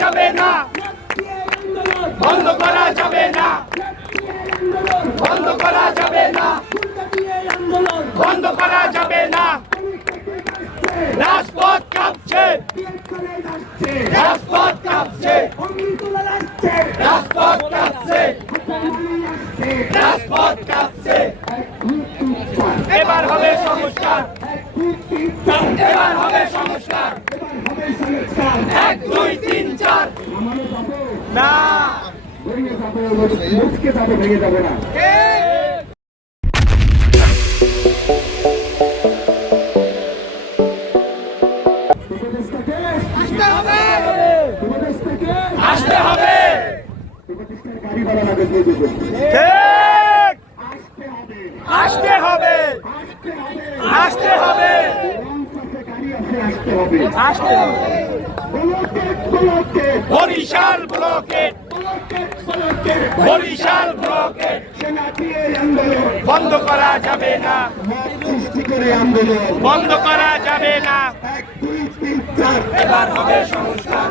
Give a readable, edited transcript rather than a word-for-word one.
যাবে না, বন্ধ করা যাবে না, বন্ধ করা যাবে না, বন্ধ করা যাবে না। রাজপথ কাঁপছে, রাজপথ কাঁপছে, রাজপথ কাঁপছে, রাজপথ কাঁপছে। এবার হবে সংস্কার, এবার হবে সংস্কার। 1 2 3 4 না ভেঙে যাবে না। আসতে হবে, আসতে হবে, আসতে হবে, আসতে হবে। বরিশাল ব্লকেট, বরিশাল ব্লকেট বন্ধ করা যাবে না, বন্ধ করা যাবে না। এবার হবে সংস্কার।